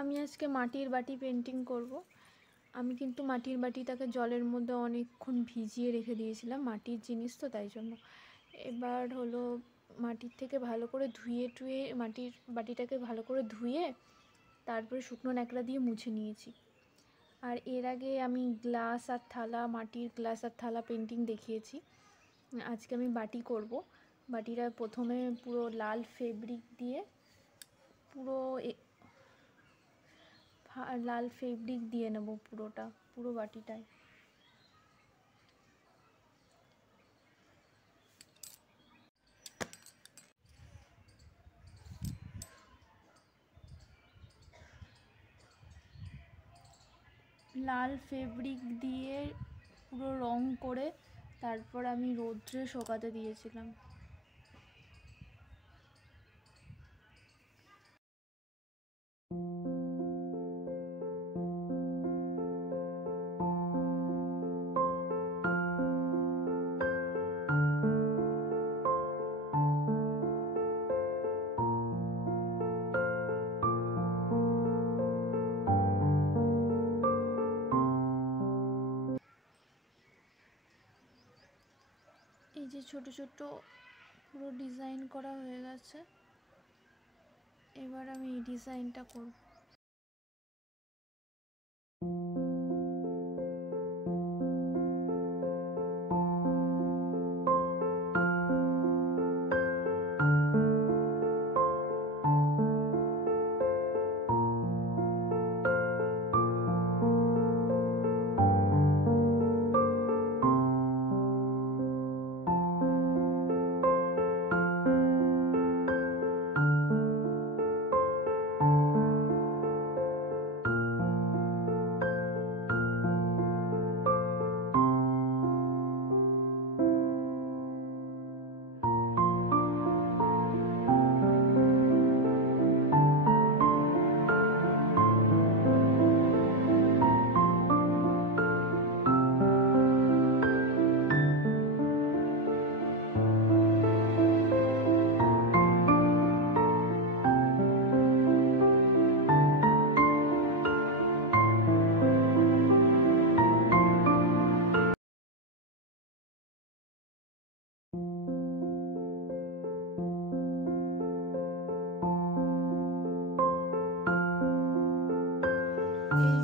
আমি আজকে মাটির বাটি পেন্টিং করব। আমি কিন্তু মাটির বাটিটাকে জলের মধ্যে অনেকক্ষণ ভিজিয়ে রেখে দিয়েছিলাম, মাটির জিনিস তো তাই জন্য। এবার হলো মাটির থেকে ভালো করে ধুয়ে মাটির বাটিটাকে ভালো করে ধুয়ে তারপরে শুকনো ন্যাকড়া দিয়ে মুছে নিয়েছি। আর এর আগে আমি গ্লাস আর থালা, মাটির গ্লাস আর থালা পেন্টিং দেখিয়েছি। আজকে আমি বাটি করব। বাটিটা প্রথমে পুরো লাল ফেব্রিক দিয়ে লাল ফেব্রিক দিয়ে নেব পুরো বাটিটায়। লাল ফেব্রিক দিয়ে পুরো রং করে তারপর আমি রোদ্রে শুকাতে দিয়েছিলাম। এই যে ছোট ছোট পুরো ডিজাইন করা হয়ে গেছে। এবার আমি এই ডিজাইনটা করব। এই